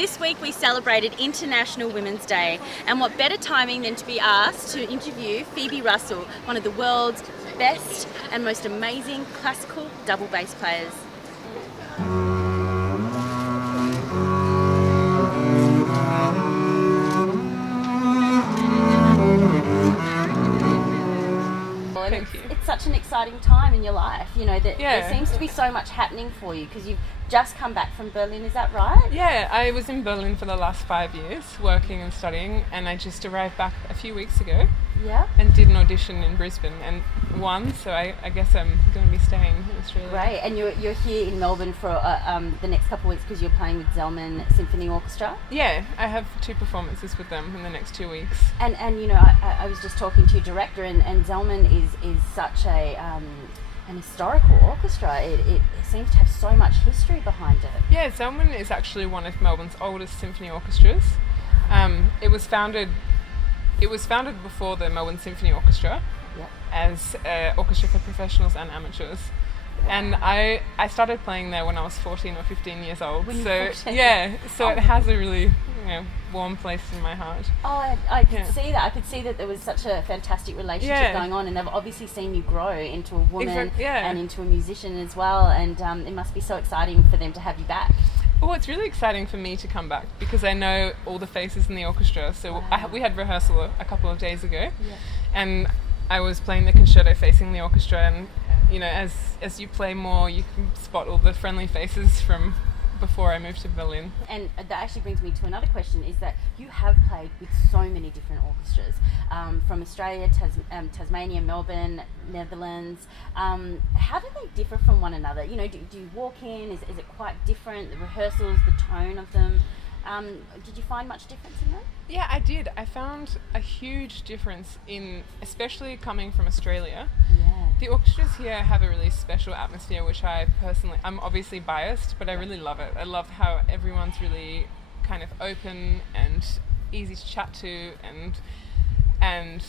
This week we celebrated International Women's Day, and what better timing than to be asked to interview Phoebe Russel, one of the world's best and most amazing classical double bass players. It's such an exciting time in your life, you know, that there seems to be so much happening for you because you've just come back from Berlin, is that right? Yeah, I was in Berlin for the last 5 years, working and studying, and I just arrived back a few weeks ago. Yeah. And did an audition in Brisbane and won, so I guess I'm going to be staying in Australia. Great, and you're here in Melbourne for the next couple of weeks because you're playing with Zelman Symphony Orchestra? Yeah, I have 2 performances with them in the next 2 weeks. And you know, I was just talking to your director, and Zelman is such an historical orchestra. It seems to have so much history behind it. Yeah, Zelman is actually one of Melbourne's oldest symphony orchestras. It was founded before the Melbourne Symphony Orchestra as an orchestra for professionals and amateurs. And I started playing there when I was 14 or 15 years old. So it has a really warm place in my heart. Oh, I could see that. I could see that there was such a fantastic relationship going on, and they've obviously seen you grow into a woman and into a musician as well, and it must be so exciting for them to have you back. Well, it's really exciting for me to come back because I know all the faces in the orchestra. So we had rehearsal a couple of days ago, and I was playing the concerto facing the orchestra, and as you play more, you can spot all the friendly faces from before I moved to Berlin. And that actually brings me to another question, is that you have played with so many different orchestras, from Australia, Tasmania, Melbourne, Netherlands. How do they differ from one another? You know, do you walk in, is it quite different, the rehearsals, the tone of them? Did you find much difference in them? Yeah, I did. I found a huge difference especially coming from Australia. Yeah. The orchestras here have a really special atmosphere, which I'm obviously biased, but I really love it. I love how everyone's really kind of open and easy to chat to, and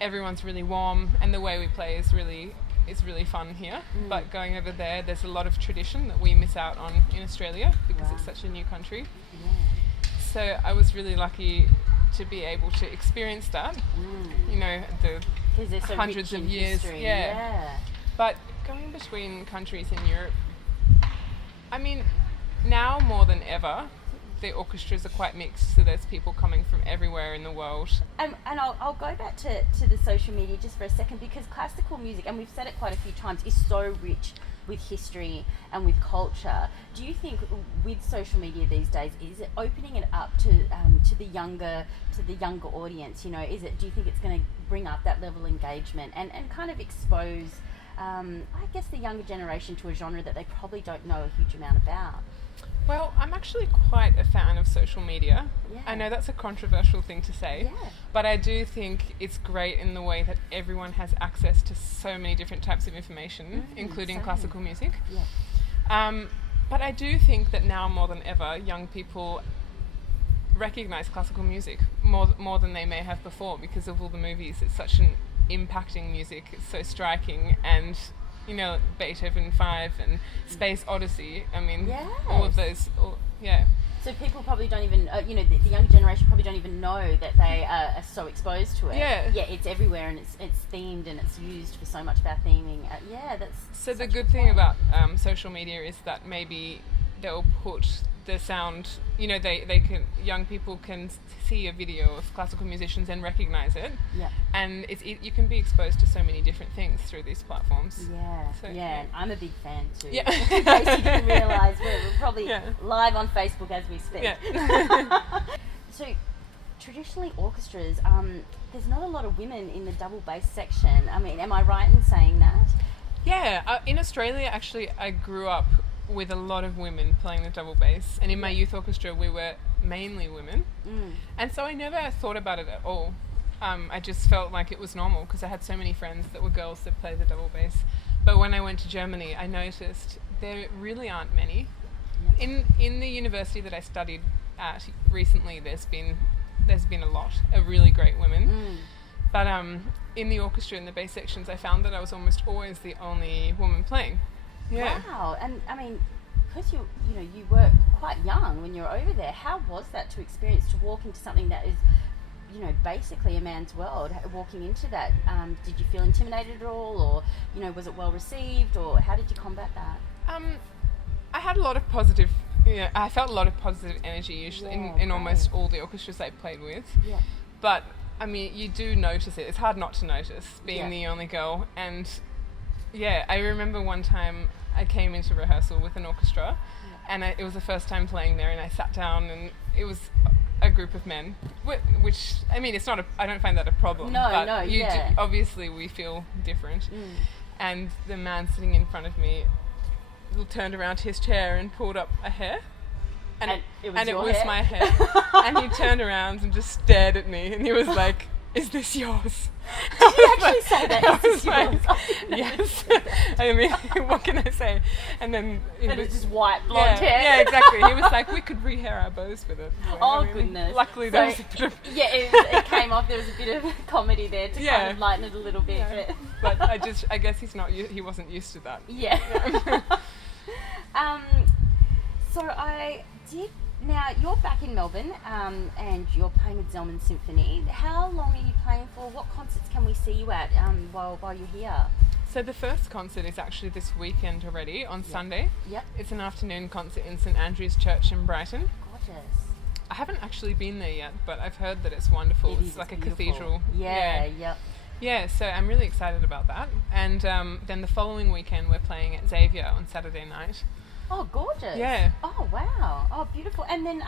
everyone's really warm, and the way we play is really fun here. But going over there's a lot of tradition that we miss out on in Australia because it's such a new country. So I was really lucky to be able to experience that. You know, the hundreds of years. But going between countries in Europe, I mean, now more than ever, the orchestras are quite mixed, so there's people coming from everywhere in the world. And I'll go back to the social media just for a second, because classical music, and we've said it quite a few times, is so rich with history and with culture. Do you think with social media these days, is it opening it up to the younger audience? You know, do you think it's going to bring up that level of engagement and kind of expose, I guess, the younger generation to a genre that they probably don't know a huge amount about? Well, I'm actually quite a fan of social media. Yeah. I know that's a controversial thing to say, but I do think it's great in the way that everyone has access to so many different types of information, including classical music. But I do think that now more than ever, young people recognise classical music more than they may have before because of all the movies. It's such an impacting music. It's so striking, and Beethoven 5 and Space Odyssey. I mean, all of those. So people probably don't even, the younger generation probably don't even know that they are so exposed to it. Yeah, it's everywhere, and it's themed, and it's used for so much of our theming. That's so the good thing about social media is that maybe they'll put the sound. Young people can see a video of classical musicians and recognize it. And you can be exposed to so many different things through these platforms. And I'm a big fan too. In case you didn't realise, we're probably live on Facebook as we speak. So traditionally orchestras, there's not a lot of women in the double bass section. I mean, am I right in saying that? Yeah, in Australia actually I grew up with a lot of women playing the double bass, and in my youth orchestra we were mainly women, and so I never thought about it at all. I just felt like it was normal because I had so many friends that were girls that played the double bass. But when I went to Germany, I noticed there really aren't many. In the university that I studied at recently, there's been a lot of really great women, but in the orchestra, in the bass sections, I found that I was almost always the only woman playing. Wow. And I mean, because you were quite young when you were over there, how was that to experience, to walk into something that is, basically a man's world, walking into that? Did you feel intimidated at all, or, was it well received, or how did you combat that? I had a lot of positive, I felt a lot of positive energy usually in almost all the orchestras I played with. Yeah. But, I mean, you do notice it. It's hard not to notice, being the only girl. And, I remember one time I came into rehearsal with an orchestra, and it was the first time playing there, and I sat down, and it was a group of men, which, I mean, it's not I don't find that a problem. Obviously we feel different. And the man sitting in front of me turned around to his chair and pulled up a hair. And it was my hair. And he turned around and just stared at me, and he was like, "Is this yours?" Did you actually say that? I was like, yes. I mean, what can I say? And then it was just white blonde hair. Yeah, exactly. He was like, "We could rehair our bows with it." Goodness. Luckily, there was a bit of it came off. There was a bit of comedy there to kind of lighten it a little bit. Yeah. But I guess he wasn't used to that. Yeah. So I did. Now, you're back in Melbourne, and you're playing with Zelman Symphony. How long are you playing for? What concerts can we see you at while you're here? So the first concert is actually this weekend already, on Sunday. Yep. It's an afternoon concert in St Andrew's Church in Brighton. Gorgeous. I haven't actually been there yet, but I've heard that it's wonderful. It's like a cathedral. Yeah, so I'm really excited about that. And then the following weekend we're playing at Xavier on Saturday night. Oh, gorgeous. Yeah. Oh, wow. Oh, beautiful. And then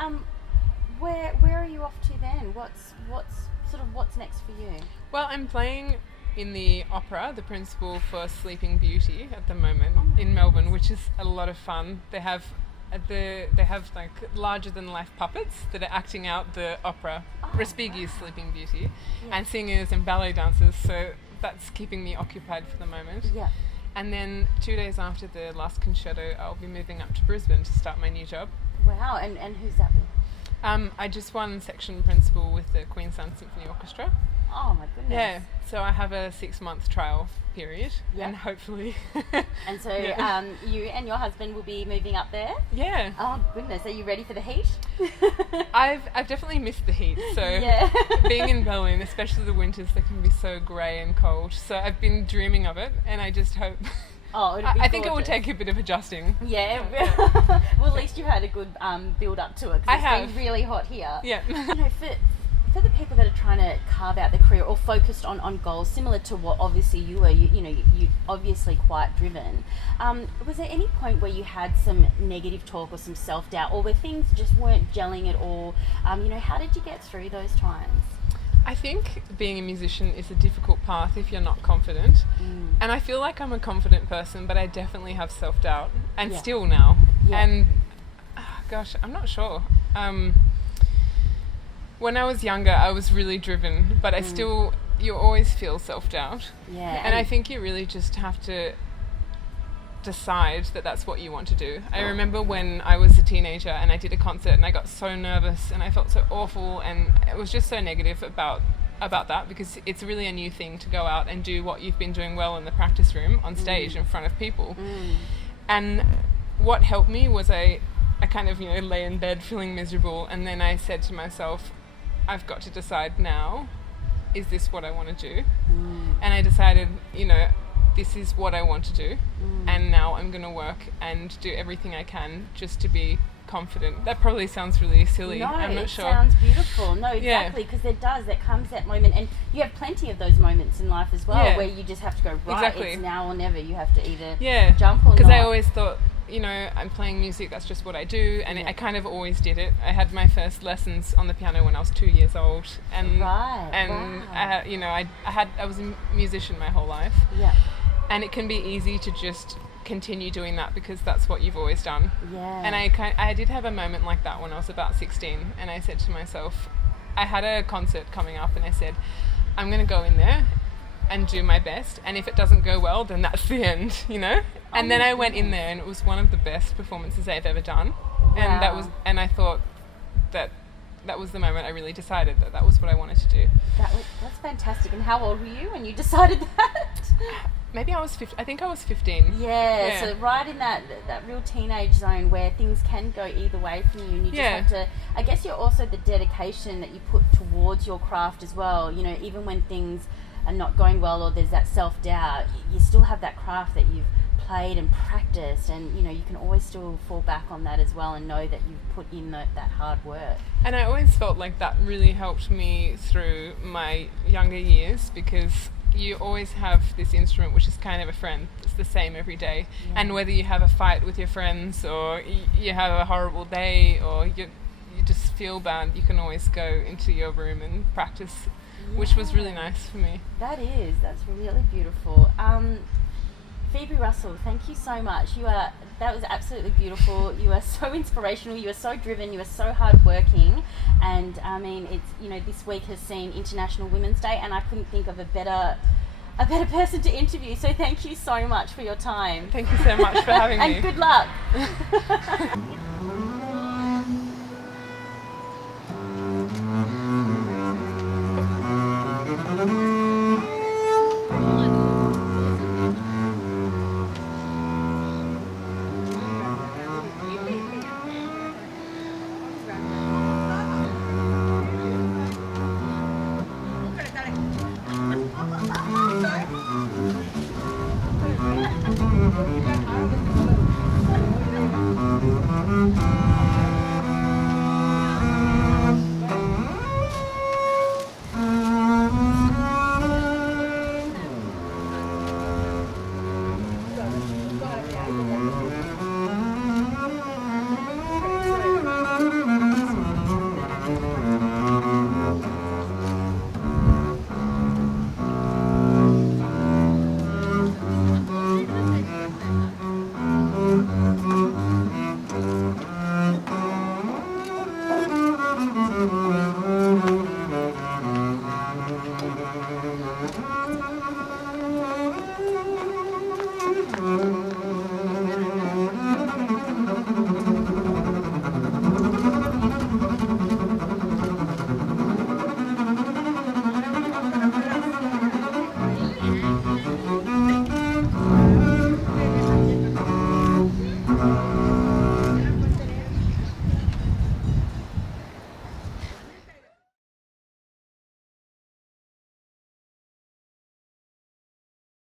where are you off to then? What's next for you? Well, I'm playing in the opera, the principal for Sleeping Beauty at the moment in Melbourne, which is a lot of fun. They have like larger than life puppets that are acting out the opera, Respighi's Sleeping Beauty, and singers and ballet dancers, so that's keeping me occupied for the moment. Yeah. And then 2 days after the last concerto, I'll be moving up to Brisbane to start my new job. Wow, and who's that with? I just won section principal with the Queensland Symphony Orchestra. Oh my goodness. Yeah, so I have a 6-month trial period, and hopefully... And so you and your husband will be moving up there? Yeah. Oh goodness, are you ready for the heat? I've definitely missed the heat, so being in Berlin, especially the winters, they can be so grey and cold, so I've been dreaming of it, and I just hope... I think it will take a bit of adjusting. Yeah. Well, at least you've had a good build up to it, because it's been really hot here. Yeah. For the people that are trying to carve out their career or focused on goals similar to what obviously you were, you obviously quite driven. Was there any point where you had some negative talk or some self-doubt, or where things just weren't gelling at all? How did you get through those times? I think being a musician is a difficult path if you're not confident. And I feel like I'm a confident person, but I definitely have self-doubt, and still now. Yeah. And gosh, I'm not sure. When I was younger, I was really driven, but you always feel self-doubt. Yeah. And I think you really just have to decide that that's what you want to do. I remember when I was a teenager and I did a concert and I got so nervous and I felt so awful, and it was just so negative about that, because it's really a new thing to go out and do what you've been doing well in the practice room on stage in front of people. And what helped me was I kind of lay in bed feeling miserable, and then I said to myself, I've got to decide now, is this what I want to do? And I decided, this is what I want to do, and now I'm going to work and do everything I can just to be confident. That probably sounds really silly. No, I'm not sure. It sounds beautiful. No, exactly, because there comes that moment, and you have plenty of those moments in life as well, where you just have to go, right, it's now or never. You have to either jump or not. Because I always thought, I'm playing music, that's just what I do, and I kind of always did it. I had my first lessons on the piano when I was 2 years old, and I was a musician my whole life. Yeah. And it can be easy to just continue doing that because that's what you've always done. Yeah. And I did have a moment like that when I was about 16, and I said to myself, I had a concert coming up, and I said, I'm going to go in there and do my best, and if it doesn't go well, then that's the end, And then I went in there, and it was one of the best performances I've ever done. Wow. And I thought that was the moment I really decided that was what I wanted to do. That's fantastic. And how old were you when you decided that? maybe I think I was 15. Yeah, so right in that real teenage zone where things can go either way for you, and you just have to, I guess you're also the dedication that you put towards your craft as well, you know, even when things are not going well or there's that self-doubt, you still have that craft that you've played and practiced, and you know, you can always still fall back on that as well and know that you've put in that hard work. And I always felt like that really helped me through my younger years, because you always have this instrument which is kind of a friend. It's the same every day. Yeah. And whether you have a fight with your friends, or you have a horrible day, or you just feel bad, you can always go into your room and practice, which was really nice for me. That's really beautiful. Phoebe Russel, thank you so much. That was absolutely beautiful. You are so inspirational. You are so driven. You are so hardworking. And I mean, it's, you know, this week has seen International Women's Day, and I couldn't think of a better person to interview. So thank you so much for your time. Thank you so much for having me. And good luck.